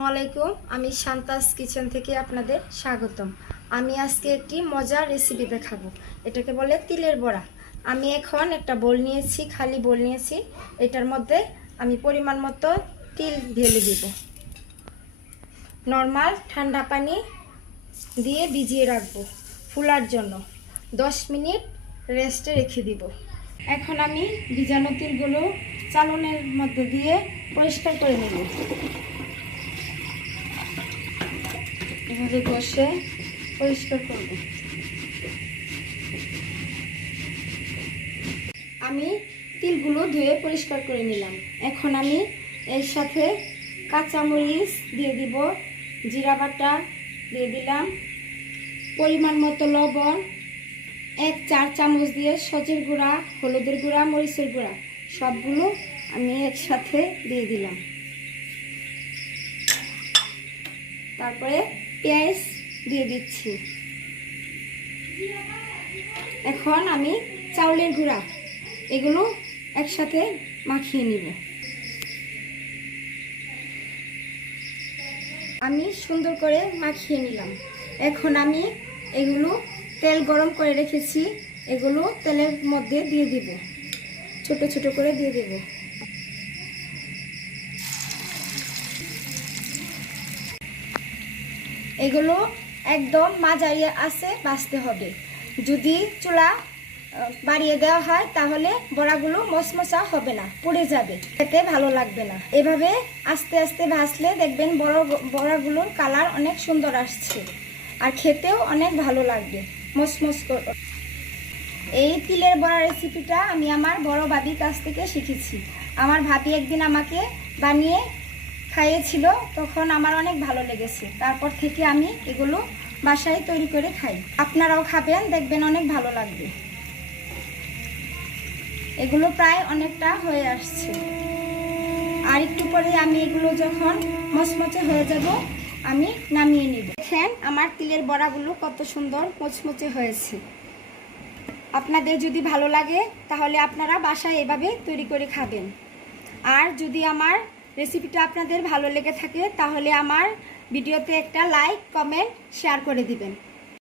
আসসালামাইকুম। আমি শান্তাস কিচেন থেকে আপনাদের স্বাগতম। আমি আজকে একটি মজার রেসিপি দেখাবো। এটাকে বলে তিলের বড়া। আমি এখন একটা বোল নিয়েছি, খালি বোল নিয়েছি। এটার মধ্যে আমি পরিমাণ মতো তিল ঢেলে দিব। নর্মাল ঠান্ডা পানি দিয়ে ভিজিয়ে রাখবো ফুলার জন্য। 10 মিনিট রেস্টে রেখে দিব। এখন আমি ভিজানো তিলগুলো চালনের মধ্যে দিয়ে পরিষ্কার করে নেব। এভাবে বসে পরিষ্কার করব। আমি তিলগুলো ধুয়ে পরিষ্কার করে নিলাম। এখন আমি এর সাথে কাঁচামরিচ দিয়ে দিব, জিরা বাটা দিয়ে দিলাম, পরিমাণ মতো লবণ, 1-4 চামচ দিয়ে সজের গুঁড়া, হলুদের গুঁড়া, মরিচের গুঁড়া সবগুলো আমি একসাথে দিয়ে দিলাম। তারপরে পেঁয়াজ দিয়ে দিচ্ছি। এখন আমি চাউলের গুঁড়া এগুলো একসাথে মাখিয়ে নিব। আমি সুন্দর করে মাখিয়ে নিলাম। এখন আমি এগুলো তেল গরম করে রেখেছি, এগুলো তেলের মধ্যে দিয়ে দিব, ছোট ছোট করে দিয়ে দেব। এগুলো একদম মাঝারি আঁচে ভাজতে হবে। যদি চুলা বাড়িয়ে দেওয়া হয় তাহলে বড়াগুলো মচমচা হবে না, পুড়ে যাবে, খেতে ভালো লাগবে না। এভাবে আস্তে আস্তে ভাজলে দেখবেন বড়াগুলোর কালার অনেক সুন্দর আসছে আর খেতেও অনেক ভালো লাগবে, মচমচ করে। এই তিলের বড়া রেসিপিটা আমি আমার বড় ভাবির কাছ থেকে শিখেছি। আমার ভাবি একদিন আমাকে বানিয়ে খাইয়েছিল, তখন আমার অনেক ভালো লেগেছে। তারপর থেকে আমি এগুলো বাসায় তৈরি করে খাই। আপনারাও খাবেন, দেখবেন অনেক ভালো লাগবে। এগুলো প্রায় অনেকটা হয়ে আসছে, আর একটু পরে আমি এগুলো যখন মচমচে হয়ে যাব আমি নামিয়ে নিব। দেখেন আমার তিলের বড়াগুলো কত সুন্দর মচমচে হয়েছে। আপনাদের যদি ভালো লাগে তাহলে আপনারা বাসায় এভাবে তৈরি করে খাবেন। আর যদি আমার রেসিপিটা আপনাদের ভালো লেগে থাকে তাহলে আমার ভিডিওতে একটা লাইক, কমেন্ট, শেয়ার করে দিবেন।